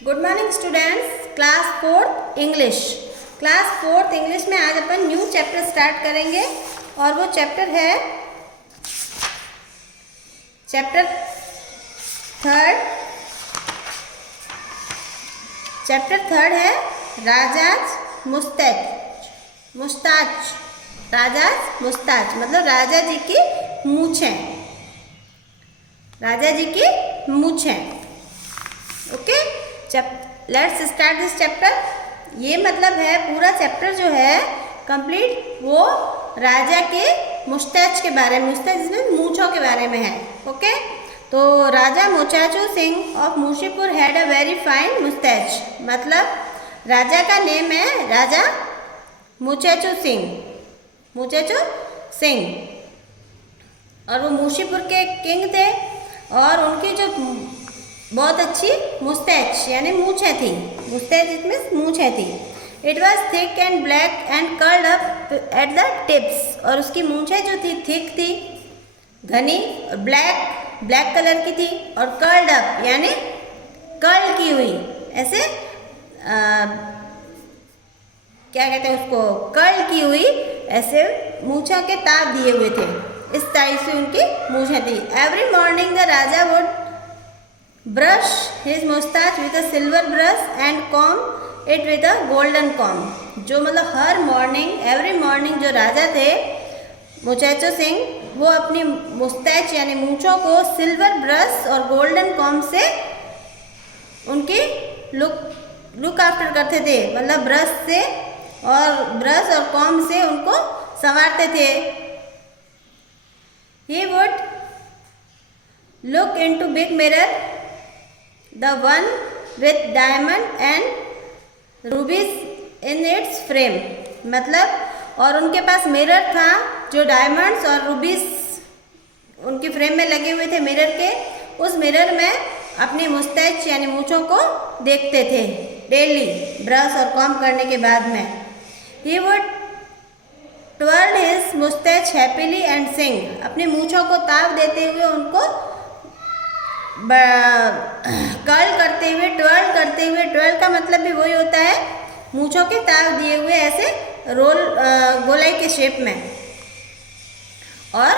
Good morning students, class fourth English. Class fourth English में आज अपन new chapter start करेंगे और वो चैप्टर है चैप्टर थर्ड है राजाज मुस्ताच। राजाज मुस्ताच मतलब राजा जी की मूछें। Okay, let's start this chapter. ये मतलब है पूरा चैप्टर जो है कंप्लीट वो राजा के मुस्ताच के बारे में, मुस्ताच इसमें मूछों के बारे में है। ओके, तो Raja Muchachu Singh of Mushipur had a very fine moustache. मतलब राजा का नेम है राजा मुचाचू सिंह और वो मुशीपुर के किंग थे और उनकी जो बहुत अच्छी मुस्टैच यानी मूछें थी। मुस्टैच इसमें मूछें थी। It was thick and black and curled up at the tips. और उसकी मूछें जो थी थिक थी, घनी और ब्लैक कलर की थी और कर्ल्ड अप यानी कर्ल की हुई, ऐसे क्या कहते हैं उसको, कर्ल की हुई, ऐसे मूछों के ताब दिए हुए थे। इस टाइप से उनकी मूछें थी। Every morning the Raja would brush his mustache with a silver brush and comb it with a golden comb। जो मतलब हर मॉर्निंग एवरी मॉर्निंग जो राजा थे मुचाचो सिंह, वो अपनी मुस्टैच यानी मूछों को सिल्वर ब्रश और गोल्डन कॉम्ब से उनकी लुक आफ्टर करते थे। मतलब ब्रश और कॉम्ब से उनको संवारते थे। He would look into big mirror, the one with diamond and rubies in its frame। मतलब और उनके पास मिरर था जो डायमंड्स और रूबीज उनकी फ्रेम में लगे हुए थे मिरर के। उस मिरर में अपनी मुस्टैच यानी मूछों को देखते थे डेली ब्रश और कॉम्ब करने के बाद में। He would twirl his mustache happily and sing। अपनी मूछों को ताव देते हुए उनको कर्ल करते हुए, ट्वर्ल करते हुए, ट्वर्ल का मतलब भी वही होता है मूछों के ताव दिए हुए ऐसे गोलाई के शेप में। और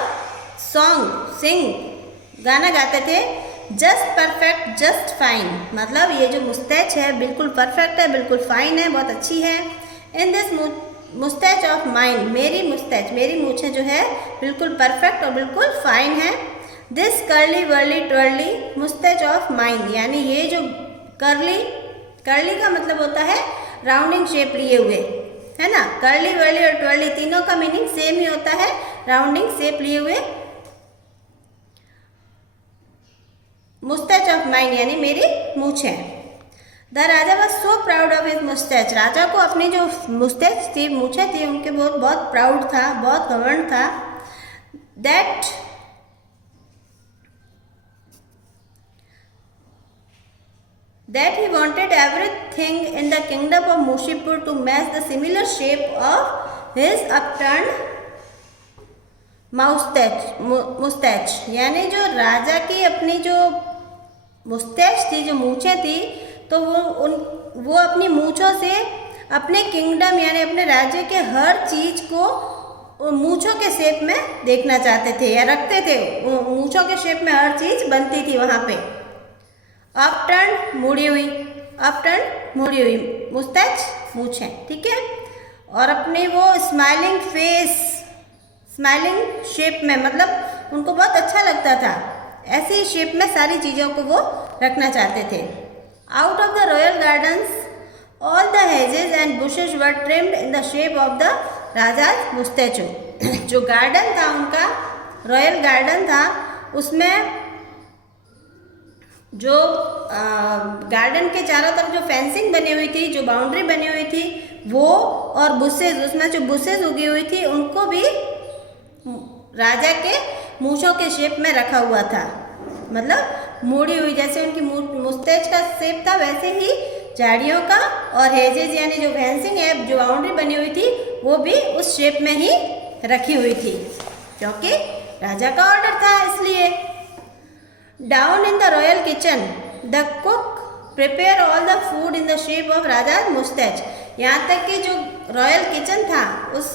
सिंग गाना गाते थे, जस्ट परफेक्ट जस्ट फाइन। मतलब ये जो मुस्टैच है बिल्कुल परफेक्ट है, बिल्कुल फाइन है, बहुत अच्छी है। In this moustache of mine, मेरी मूछें जो है बिल्कुल परफेक्ट और बिल्कुल फाइन है। This curly wurly twirly moustache of mine, यानी ये जो कर्ली का मतलब होता है राउंडिंग शेप लिए हुए, है ना। कर्ली वर्ली और ट्वर्ली तीनों का मीनिंग सेम ही होता है, राउंडिंग शेप लिए हुए। मुस्टैच ऑफ माइन यानी मेरी मूछें। The raja was so proud of his moustache. राजा को अपनी जो मुस्टैच थी, मूछें थी, उनके बहुत प्राउड था, बहुत घमंड था। That he wanted everything in the kingdom of Mushipur to match the similar shape of his upturned mustache। यानी जो राजा की अपनी जो मुस्टैच थी, जो मूछें थी, तो वो अपनी मूछों से अपने किंगडम यानी अपने राज्य के हर चीज को मूछों के शेप में देखना चाहते थे या रखते थे। मूछों के शेप में हर चीज बनती थी वहां पे। अपटर्न मुड़ी हुई मुस्टैच मूछें, ठीक है। और अपने वो स्माइलिंग शेप में, मतलब उनको बहुत अच्छा लगता था, ऐसी शेप में सारी चीज़ों को वो रखना चाहते थे। Out of the royal gardens all the hedges and bushes were trimmed in the shape of the raja's moustache. जो गार्डन था उनका, रॉयल गार्डन था, उसमें जो गार्डन के चारों तरफ जो फेंसिंग बनी हुई थी, जो बाउंड्री बनी हुई थी, वो और बुशेज, उसमें जो बुशेज उगी हुई थी, उनको भी राजा के मूछों के शेप में रखा हुआ था। मतलब मुड़ी हुई, जैसे उनकी मुस्टैच का शेप था वैसे ही झाड़ियों का और हेजेज यानी जो फेंसिंग है, जो बाउंड्री बनी हुई थी, वो भी उस शेप में ही रखी हुई थी क्योंकि राजा का ऑर्डर था इसलिए। Down in the royal kitchen, the cook prepare all the food in the shape of Raja moustache. यहाँ तक कि जो रॉयल किचन था उस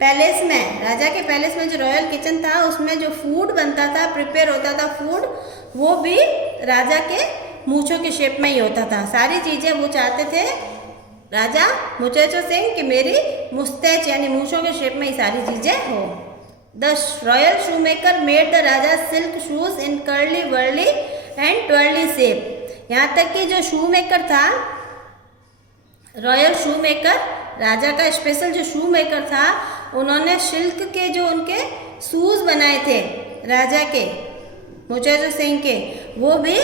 पैलेस में, राजा के पैलेस में जो रॉयल किचन था उसमें जो फूड बनता था, प्रिपेयर होता था फूड, वो भी राजा के मूंछों के शेप में ही होता था। सारी चीज़ें वो चाहते थे राजा मुचेचो सिंह कि मेरी मुस्टैच यानी मूंछों के शेप में ही सारी चीज़ें हो। The royal shoe maker made the raja silk shoes in curly wurly and twirly shape. यहाँ तक कि जो शू मेकर था, रॉयल शू मेकर, राजा का स्पेशल जो शू मेकर था, उन्होंने सिल्क के जो उनके शूज बनाए थे राजा के मुचेचो सिंह के, वो भी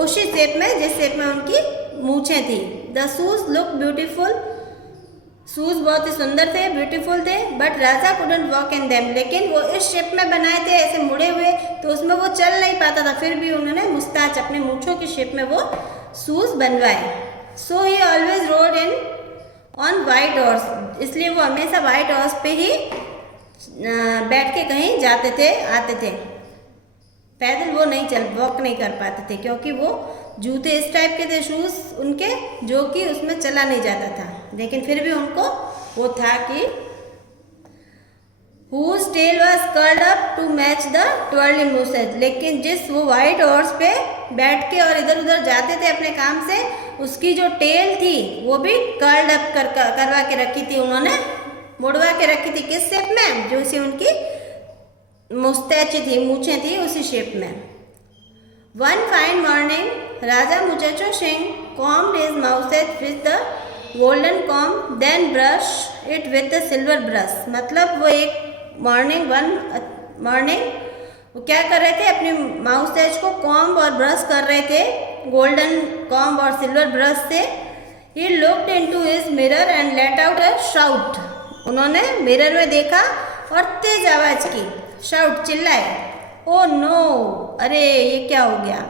उसी शेप में जिस शेप में उनकी मूछें थी। The shoes look beautiful, shoes बहुत ही सुंदर थे, ब्यूटीफुल थे, but Raja couldn't walk in them, लेकिन वो इस शेप में बनाए थे ऐसे मुड़े हुए, तो उसमें वो चल नहीं पाता था। फिर भी उन्होंने मुस्ताच अपने मूछों की शेप में वो शूज बनवाए। So he always rode in on white horse, इसलिए वो हमेशा वाइट हॉर्स पे ही बैठ के कहीं जाते थे आते थे। पैदल वो नहीं वॉक नहीं कर पाते थे, क्योंकि वो जूते इस टाइप के थे शूज़ उनके, जो कि उसमें चला नहीं जाता था। लेकिन फिर भी उनको वो था कि whose tail was curled up to match the twirly mustache, लेकिन जिस वो वाइट हॉर्स पे बैठ के और इधर उधर जाते थे अपने काम से, उसकी जो टेल थी वो भी कर्ल्ड अप करवा के रखी थी, उन्होंने मुड़वा के रखी थी। किस शेप में? जो सी उनकी मुस्टैच थी, मूछें थी, उसी शेप में। One fine morning Raja मुचेचो Singh combed his mustache with the golden comb, then brush it with the silver brush। मतलब वो एक मॉर्निंग वो क्या कर रहे थे, अपनी माउस्टैच को कॉम्ब और ब्रश कर रहे थे गोल्डन कॉम्ब और सिल्वर ब्रश से। He looked into his mirror and let out a shout। उन्होंने मिरर में देखा और तेज आवाज की, शाउट, चिल्लाए, ओ नो, अरे ये क्या हो गया,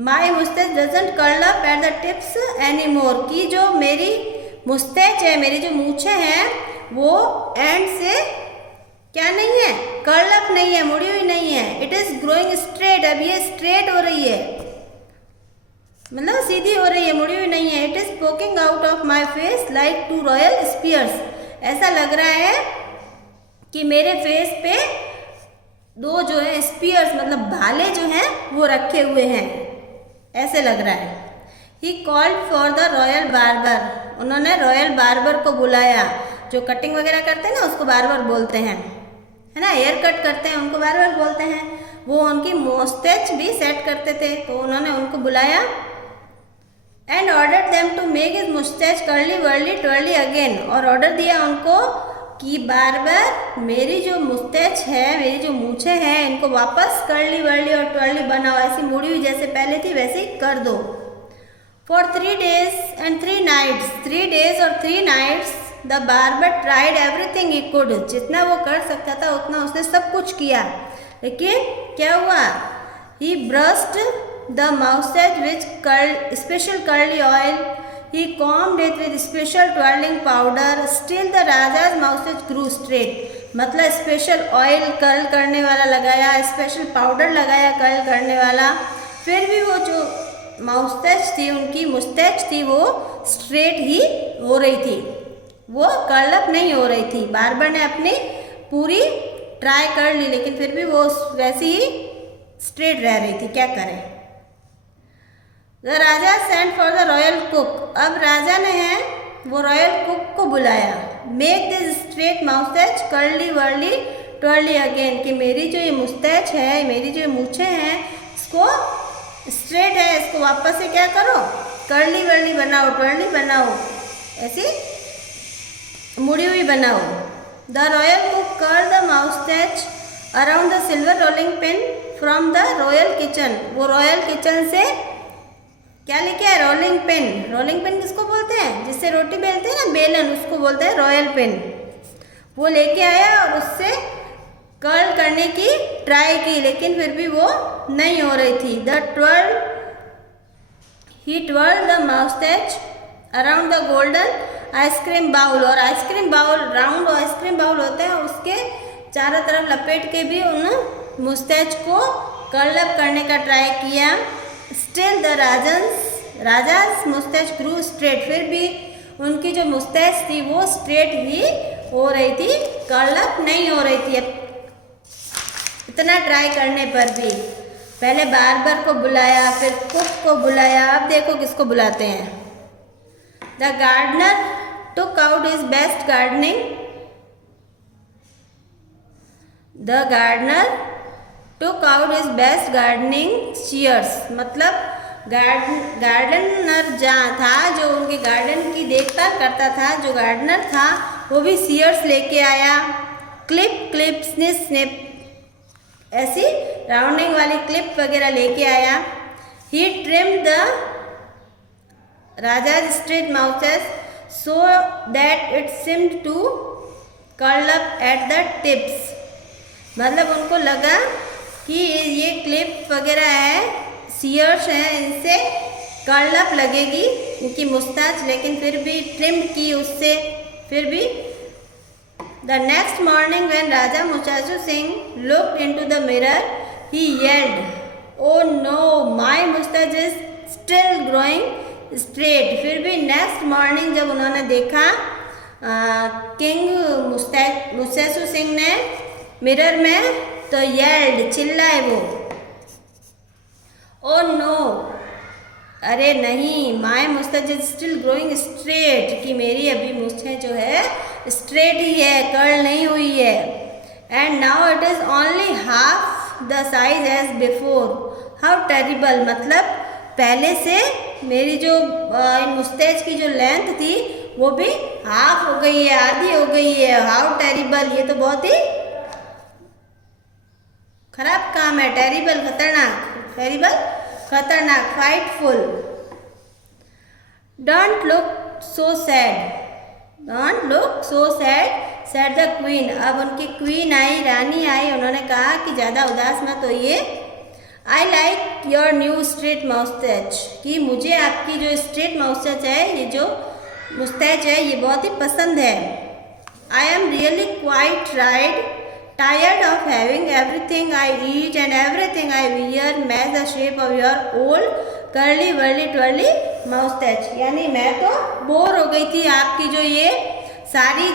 my moustache doesn't curl up at the tips any more, की जो मेरी मुस्टैच है, मेरी जो मूछें हैं, वो एंड से क्या नहीं है, कर्ल अप नहीं है, मुड़ी हुई नहीं है। इट इज ग्रोइंग स्ट्रेट, अब ये स्ट्रेट हो रही है, मतलब सीधी हो रही है, मुड़ी हुई नहीं है। It is poking out of my face like two royal spears, ऐसा लग रहा है कि मेरे फेस पे दो जो है स्पीयर्स मतलब भाले जो हैं वो रखे हुए हैं, ऐसे लग रहा है। He called for the royal barber, उन्होंने रॉयल बार्बर को बुलाया, जो कटिंग वगैरह करते हैं ना उसको बार्बर बोलते हैं, है ना, हेयर कट करते हैं उनको बार्बर बोलते हैं। वो उनकी मुस्टैच भी सेट करते थे, तो उन्होंने उनको बुलाया। And order them to make his moustache curly wurly twirly again, और ऑर्डर दिया उनको कि बार बार मेरी जो मुस्टैच है, मेरी जो मूछें हैं, इनको वापस कर्ली वर्ली और ट्वर्ली बनाओ, ऐसी मुड़ी हुई जैसे पहले थी वैसे ही कर दो। For 3 days and 3 nights, 3 days और 3 nights the barber tried everything he could, जितना वो कर सकता था उतना उसने सब कुछ किया, लेकिन क्या हुआ, he brushed the moustache with special curly oil, he combed it with special twirling powder, still the raja's mustache grew straight, मतलब स्पेशल ऑयल कर्ल करने वाला लगाया, स्पेशल पाउडर लगाया कर्ल करने वाला, फिर भी वो जो मुस्टैच थी, उनकी मुस्टैच थी, वो स्ट्रेट ही हो रही थी, वो कर्ल अप नहीं हो रही थी। बार्बर ने अपनी पूरी ट्राई कर ली, लेकिन फिर भी वो वैसी ही स्ट्रेट रह रही थी, क्या करें। The raja sent for the royal cook, अब राजा ने है वो रॉयल कुक को बुलाया। Make this straight moustache curly wurly twirly again, कि मेरी जो ये मुस्टैच है, मेरी जो मूछें हैं, इसको स्ट्रेट है, इसको वापस से क्या करो, कर्ली वर्ली बनाओ, ट्वर्ली बनाओ, ऐसी मुड़ी हुई बनाओ। The royal cook curl the moustache around the silver rolling pin from the royal kitchen, वो रॉयल किचन से क्या लेके आए, रोलिंग पिन। रोलिंग पिन किसको बोलते हैं, जिससे रोटी बेलते हैं ना, बेलन, उसको बोलते हैं रॉयल पिन। वो लेके आया और उससे कर्ल करने की ट्राई की, लेकिन फिर भी वो नहीं हो रही थी। He twirled the moustache around the golden ice cream bowl, और ice cream bowl, round ice cream bowl होते हैं, उसके चारों तरफ लपेट के भी उन मुस्टैच को कर्ल अप करने का ट्राई किया। Still the raja's mustache grew straight, फिर भी उनकी जो मुस्टैच थी वो स्ट्रेट ही हो रही थी, कर्ल अप नहीं हो रही थी। इतना ट्राई करने पर भी, पहले बार्बर को बुलाया, फिर कुक को बुलाया, अब देखो किसको बुलाते हैं। The gardener took out his best gardening, the gardener took out his best gardening shears, मतलब गार्डनर जहाँ था, जो उनके गार्डन की देखभाल करता था, जो गार्डनर था, वो भी सीयर्स लेके आया। क्लिप क्लिप स्निप स्निप, ऐसी राउंडिंग वाली क्लिप वगैरह लेके आया। He trimmed the raja's straight moustache so that it seemed to curl up at the tips, मतलब उनको लगा कि ये क्लिप वगैरह है, सीयर्स हैं, इनसे कर्ल अप लगेगी इनकी मुस्ताच, लेकिन फिर भी ट्रिम की उससे, फिर भी। The next morning when Raja Muchasu Singh looked into the mirror he yelled, oh no my moustache is still growing straight. फिर भी नेक्स्ट मॉर्निंग जब उन्होंने देखा किंग मुचासू सिंह ने मिरर में, तो येल्ड, चिल्लाए वो, ओ नो, अरे नहीं, my moustache is still growing straight, कि मेरी अभी मुस्ताच जो है स्ट्रेट ही है, कर्ल नहीं हुई है। And now it is only half the size as before, how terrible, मतलब पहले से मेरी जो मुस्ताच की जो लेंथ थी वो भी हाफ हो गई है, आधी हो गई है। हाउ टेरिबल, ये तो बहुत ही खराब काम है। टेरिबल, खतरनाक, टेरिबल खतरनाक, frightful. Don't look so sad, don't look so sad said the queen. अब उनकी क्वीन आई, रानी आई, उन्होंने कहा कि ज़्यादा उदास मत होइए। I like your new straight moustache, कि मुझे आपकी जो स्ट्रेट माउस्टैच है, ये जो मुस्टैच है, ये बहुत ही पसंद है। I am really quite tired of having everything I eat and everything I wear match the shape of your old curly whirly twirly mustache, यानी मैं तो बोर हो गई थी आपकी जो ये सारी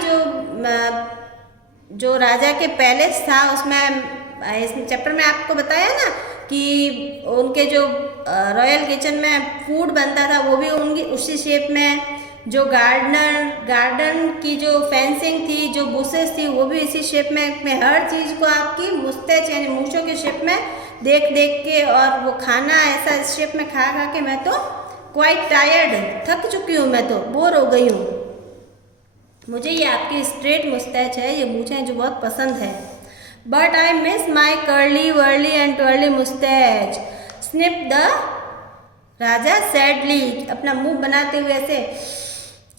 जो राजा के पैलेस था, उसमें इस चैप्टर में आपको बताया ना कि उनके जो रॉयल किचन में फूड बनता था वो भी उनकी उसी शेप में, जो गार्डन की जो फेंसिंग थी, जो बुशेस थी, वो भी इसी शेप में हर चीज़ को आपकी मुस्टैच यानी मूंछों के शेप में देख के, और वो खाना ऐसा इस शेप में खा के मैं तो क्वाइट टायर्ड, थक चुकी हूँ, मैं तो बोर हो गई हूँ। मुझे ये आपकी स्ट्रेट मुस्टैच है, ये मूंछें जो बहुत पसंद है। But I miss my curly wurly and twirly moustache snip the raja sadly, अपना मुंह बनाते हुए ऐसे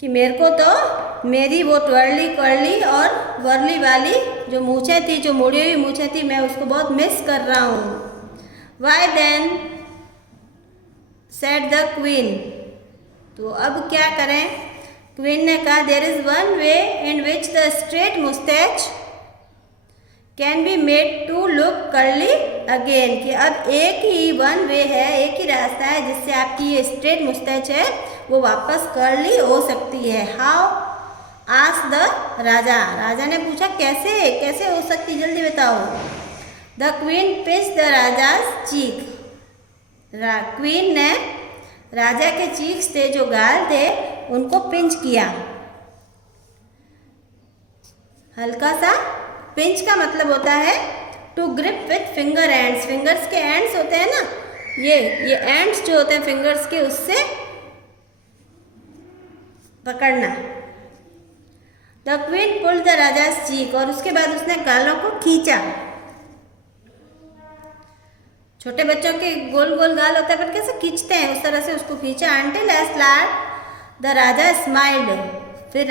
कि मेरे को तो मेरी वो ट्वर्ली कर्ली और वर्ली वाली जो मूछें थी, जो मुड़ी हुई मूछें थी, मैं उसको बहुत मिस कर रहा हूँ। Why then said the queen, तो अब क्या करें? क्वीन ने कहा there is one way in which the straight moustache can be made to look curly again, कि अब एक ही वन वे है, एक ही रास्ता है जिससे आपकी ये स्ट्रेट मुस्टैच है वो वापस कर्ली हो सकती है। हाउ आस्क्ड द राजा, राजा ने पूछा कैसे हो सकती, जल्दी बताओ। The queen pinch the raja's cheek, queen ने राजा के चीक्स थे, जो गाल थे, उनको पिंच किया, हल्का सा। पिंच का मतलब होता है to grip with finger ends, fingers के एंड्स होते हैं ना, ये एंड्स जो होते हैं फिंगर्स के, उससे पकड़ना। The queen pulled the raja's चीक, और उसके बाद उसने गालों को खींचा। छोटे बच्चों के गोल गोल गाल होता है, पर कैसे खींचते हैं, उस तरह से उसको खींचा। Until at last the raja smiled, फिर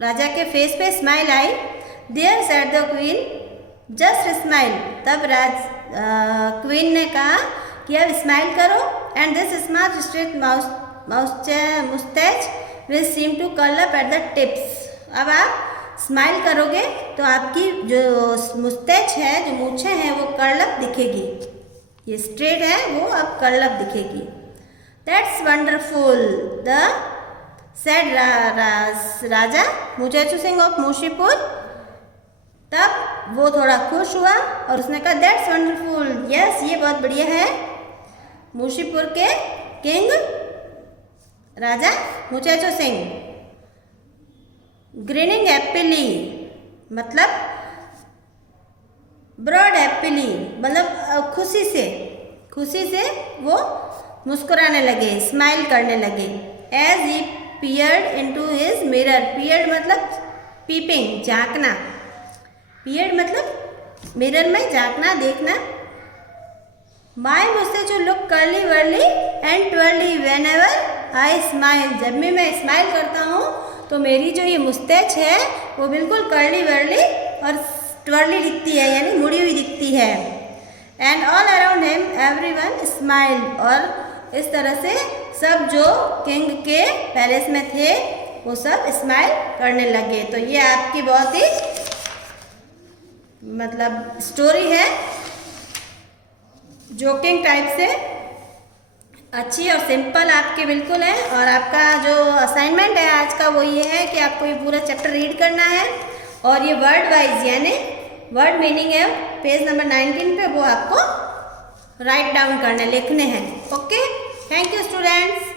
राजा के फेस पे स्माइल आई। There said the queen just smile, तब क्वीन ने कहा कि अब स्माइल करो। And this smart straight moustache will seem to curl up at the tips, अब आप स्माइल करोगे तो आपकी जो मुस्टैच है, जो मूछें हैं, वो कर्ल अप दिखेगी, ये स्ट्रेट है वो अब कर्ल अप दिखेगी। That's wonderful the said Raja Muchechu Singh of Mushipur. तब वो थोड़ा खुश हुआ और उसने कहा दैट्स वंडरफुल, यस ये बहुत बढ़िया है। मुशीपुर के king Raja Muchechu Singh. Grinning happily मतलब ब्रॉड हैप्पीली मतलब खुशी से वो मुस्कुराने लगे, स्माइल करने लगे। As he peered into his mirror, peered मतलब पीपिंग झांकना, पियर्ड मतलब मिरर में झांकना देखना। माई मुझसे look curly wurly and twirly whenever I smile, जब भी मैं स्माइल करता हूँ तो मेरी जो ये मुस्टैच है वो बिल्कुल कर्ली वर्ली और ट्वर्ली दिखती है, यानी मुड़ी हुई दिखती है। And all around him everyone smile, और इस तरह से सब जो किंग के पैलेस में थे वो सब स्माइल करने लगे। तो ये आपकी बहुत ही मतलब स्टोरी है, जोकिंग टाइप से अच्छी और सिंपल आपके बिल्कुल है। और आपका जो असाइनमेंट है आज का वो ये है कि आपको ये पूरा चैप्टर रीड करना है और ये वर्ड वाइज यानी वर्ड मीनिंग है पेज नंबर 19 पे वो आपको राइट डाउन करने लिखने हैं। Okay, thank you students.